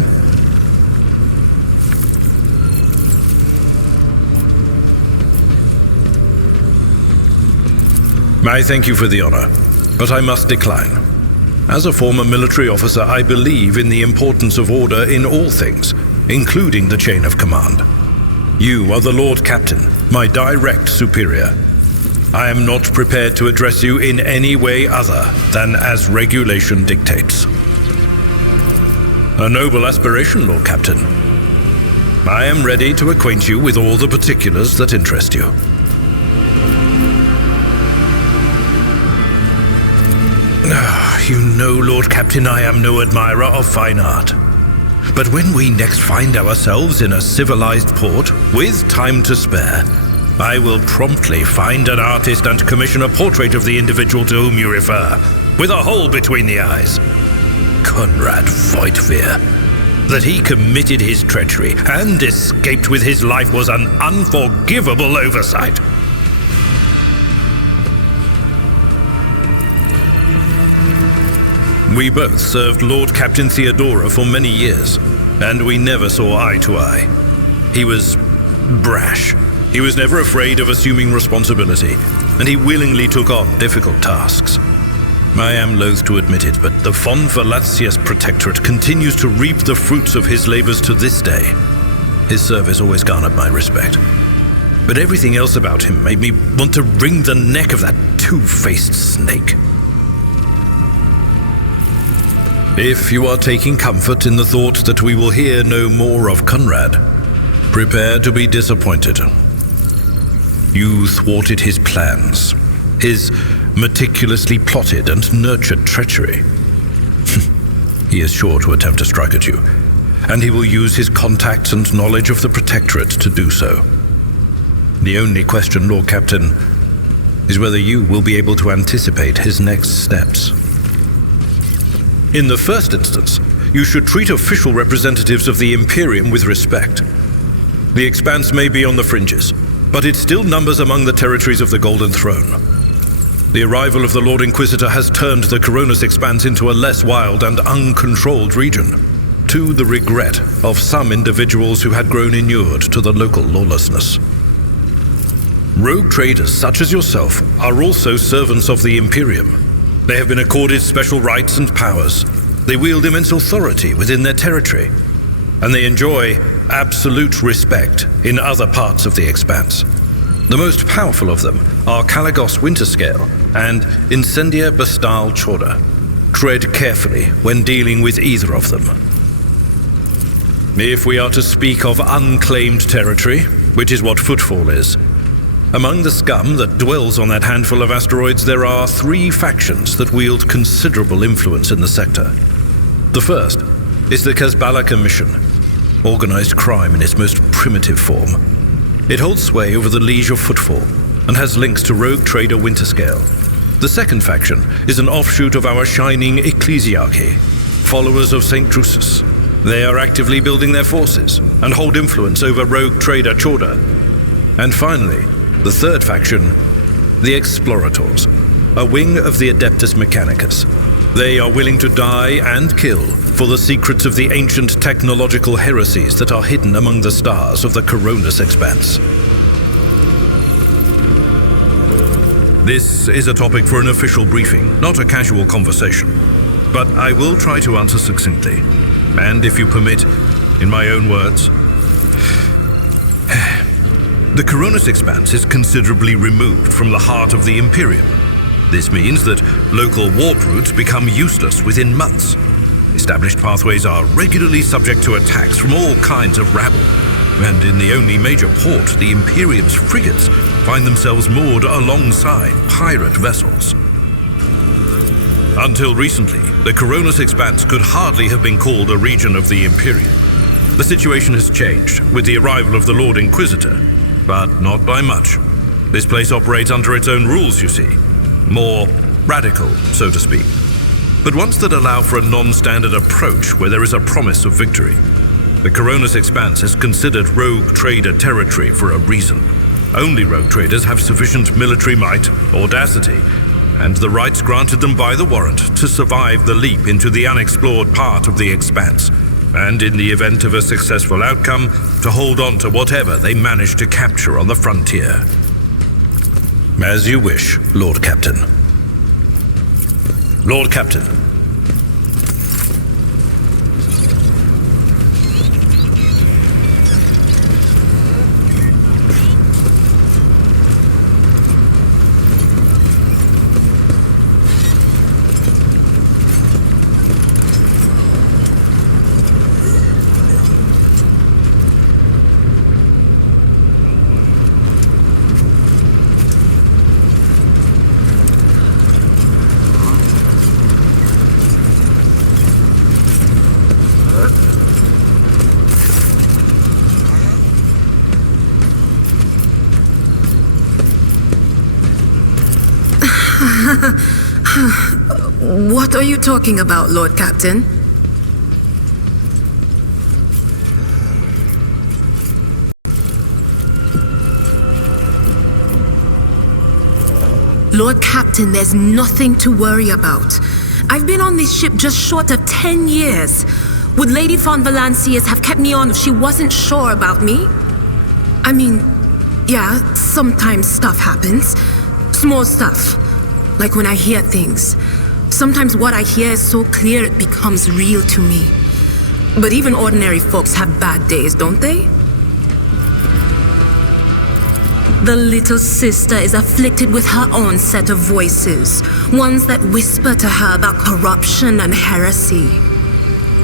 I thank you for the honor, but I must decline. As a former military officer, I believe in the importance of order in all things, including the chain of command. You are the Lord Captain, my direct superior. I am not prepared to address you in any way other than as regulation dictates. A noble aspiration, Lord Captain. I am ready to acquaint you with all the particulars that interest you. You know, Lord Captain, I am no admirer of fine art. But when we next find ourselves in a civilized port, with time to spare, I will promptly find an artist and commission a portrait of the individual to whom you refer, with a hole between the eyes. Conrad Voigtveer. That he committed his treachery and escaped with his life was an unforgivable oversight. We both served Lord Captain Theodora for many years, and we never saw eye to eye. He was brash. He was never afraid of assuming responsibility, and he willingly took on difficult tasks. I am loath to admit it, but the Von Valacius Protectorate continues to reap the fruits of his labors to this day. His service always garnered my respect. But everything else about him made me want to wring the neck of that two-faced snake. If you are taking comfort in the thought that we will hear no more of Conrad, prepare to be disappointed. You thwarted his plans, his meticulously plotted and nurtured treachery. He is sure to attempt to strike at you, and he will use his contacts and knowledge of the Protectorate to do so. The only question, Lord Captain, is whether you will be able to anticipate his next steps. In the first instance, you should treat official representatives of the Imperium with respect. The Expanse may be on the fringes, but it still numbers among the territories of the Golden Throne. The arrival of the Lord Inquisitor has turned the Coronis Expanse into a less wild and uncontrolled region, to the regret of some individuals who had grown inured to the local lawlessness. Rogue traders such as yourself are also servants of the Imperium. They have been accorded special rights and powers. They wield immense authority within their territory, and they enjoy absolute respect in other parts of the Expanse. The most powerful of them are Caligos Winterscale and Incendia Bastal Chorda. Tread carefully when dealing with either of them. If we are to speak of unclaimed territory, which is what Footfall is, among the scum that dwells on that handful of asteroids, there are 3 factions that wield considerable influence in the sector. The first is the Kazbala Commission, organized crime in its most primitive form. It holds sway over the Liege of Footfall and has links to rogue trader Winterscale. The second faction is an offshoot of our shining ecclesiarchy, followers of St. Drusus. They are actively building their forces and hold influence over rogue trader Chorda. And finally, the third faction, the Explorators, a wing of the Adeptus Mechanicus. They are willing to die and kill for the secrets of the ancient technological heresies that are hidden among the stars of the Coronis Expanse. This is a topic for an official briefing, not a casual conversation. But I will try to answer succinctly, and if you permit, in my own words. The Coronis Expanse is considerably removed from the heart of the Imperium. This means that local warp routes become useless within months. Established pathways are regularly subject to attacks from all kinds of rabble. And in the only major port, the Imperium's frigates find themselves moored alongside pirate vessels. Until recently, the Coronis Expanse could hardly have been called a region of the Imperium. The situation has changed with the arrival of the Lord Inquisitor, but not by much. This place operates under its own rules, you see. More radical, so to speak. But ones that allow for a non-standard approach where there is a promise of victory. The Coronis Expanse is considered rogue trader territory for a reason. Only rogue traders have sufficient military might, audacity, and the rights granted them by the warrant to survive the leap into the unexplored part of the Expanse, and in the event of a successful outcome, to hold on to whatever they managed to capture on the frontier. As you wish, Lord Captain. Lord Captain. What are you talking about, Lord Captain? Lord Captain, there's nothing to worry about. I've been on this ship just short of 10 years. Would Lady von Valancius have kept me on if she wasn't sure about me? I mean, yeah, sometimes stuff happens. Small stuff. Like when I hear things. Sometimes what I hear is so clear it becomes real to me. But even ordinary folks have bad days, don't they? The little sister is afflicted with her own set of voices. Ones that whisper to her about corruption and heresy.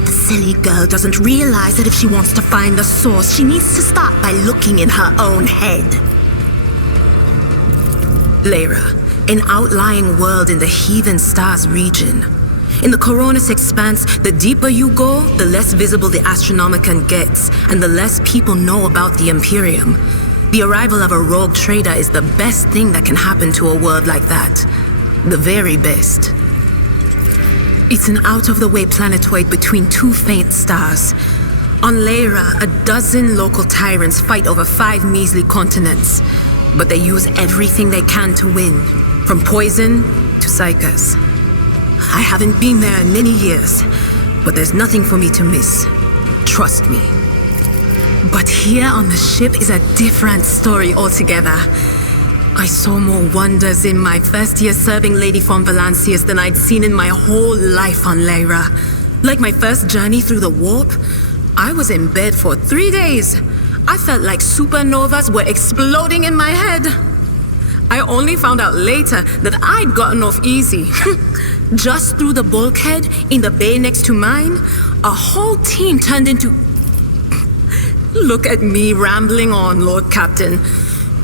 The silly girl doesn't realize that if she wants to find the source, she needs to start by looking in her own head. Lyra. An outlying world in the Heathen Stars region. In the Coronis Expanse, the deeper you go, the less visible the Astronomicon gets, and the less people know about the Imperium. The arrival of a rogue trader is the best thing that can happen to a world like that. The very best. It's an out-of-the-way planetoid between two faint stars. On Lyra, 12 local tyrants fight over 5 measly continents, but they use everything they can to win. From poison to psychers. I haven't been there in many years, but there's nothing for me to miss. Trust me. But here on the ship is a different story altogether. I saw more wonders in my first year serving Lady von Valancius than I'd seen in my whole life on Lyra. Like my first journey through the warp, I was in bed for 3 days. I felt like supernovas were exploding in my head. I only found out later that I'd gotten off easy. Just through the bulkhead in the bay next to mine, a whole team turned into... Look at me rambling on, Lord Captain.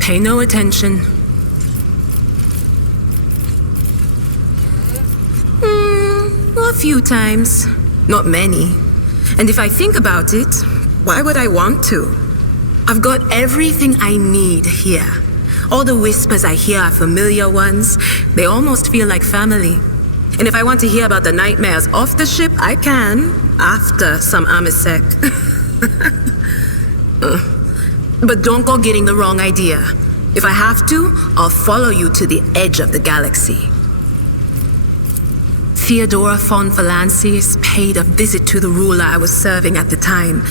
Pay no attention. A few times. Not many. And if I think about it, why would I want to? I've got everything I need here. All the whispers I hear are familiar ones. They almost feel like family. And if I want to hear about the nightmares off the ship, I can, after some Amisec. But don't go getting the wrong idea. If I have to, I'll follow you to the edge of the galaxy. Theodora von Valancius paid a visit to the ruler I was serving at the time.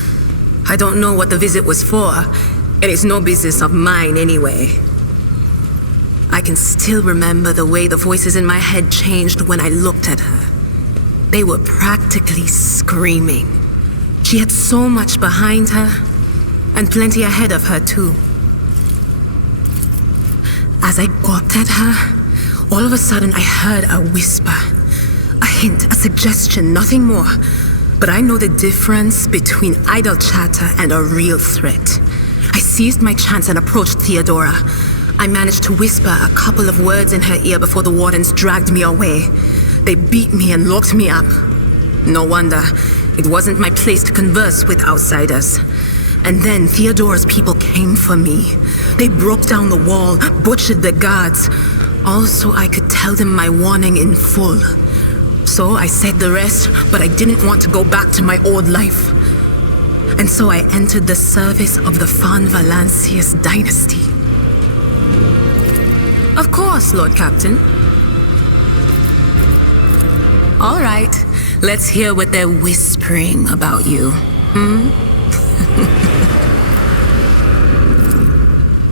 I don't know what the visit was for, and it's no business of mine anyway. I can still remember the way the voices in my head changed when I looked at her. They were practically screaming. She had so much behind her, and plenty ahead of her too. As I gawped at her, all of a sudden I heard a whisper. A hint, a suggestion, nothing more. But I know the difference between idle chatter and a real threat. I seized my chance and approached Theodora. I managed to whisper a couple of words in her ear before the wardens dragged me away. They beat me and locked me up. No wonder. It wasn't my place to converse with outsiders. And then Theodora's people came for me. They broke down the wall, butchered the guards. All so I could tell them my warning in full. So I said the rest, but I didn't want to go back to my old life. And so I entered the service of the von Valancius dynasty. Of course, Lord Captain. All right, let's hear what they're whispering about you.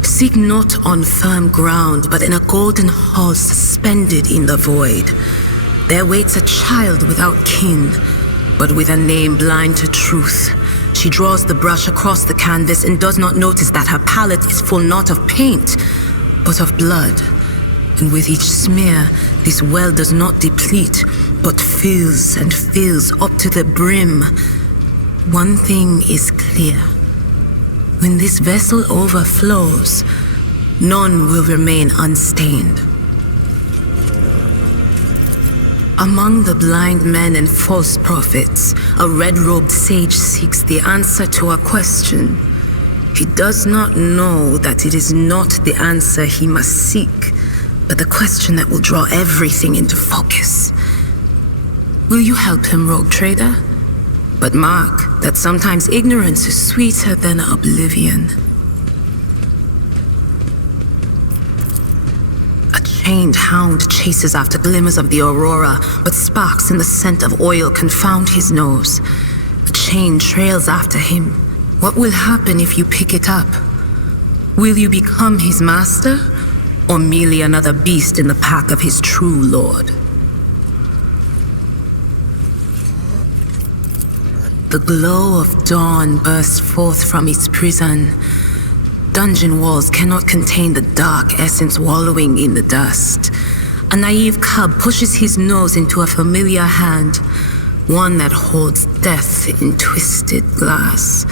Seek not on firm ground, but in a golden hall suspended in the void. There waits a child without kin, but with a name blind to truth. She draws the brush across the canvas and does not notice that her palette is full not of paint, but of blood. And with each smear, this well does not deplete, but fills and fills up to the brim. One thing is clear. When this vessel overflows, none will remain unstained. Among the blind men and false prophets, a red-robed sage seeks the answer to a question. He does not know that it is not the answer he must seek, but the question that will draw everything into focus. Will you help him, Rogue Trader? But mark that sometimes ignorance is sweeter than oblivion. A chained hound chases after glimmers of the aurora, but sparks in the scent of oil confound his nose. The chain trails after him. What will happen if you pick it up? Will you become his master, or merely another beast in the pack of his true lord? The glow of dawn bursts forth from its prison. Dungeon walls cannot contain the dark essence wallowing in the dust. A naive cub pushes his nose into a familiar hand, one that holds death in twisted glass.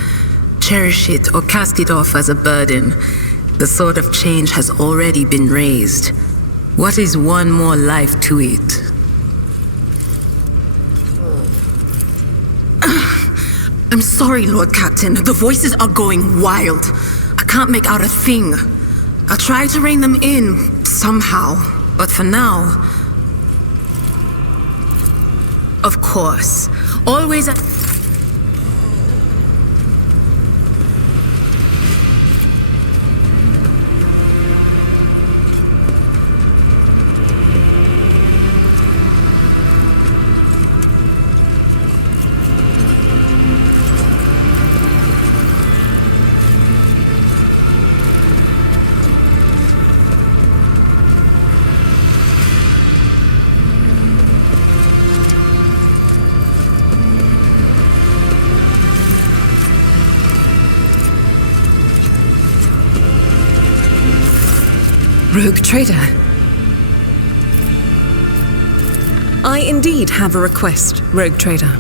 Cherish it or cast it off as a burden. The sword of change has already been raised. What is one more life to it? I'm sorry, Lord Captain. The voices are going wild. I can't make out a thing. I'll try to rein them in somehow, but for now... Of course. Always at... Rogue Trader. I indeed have a request, Rogue Trader.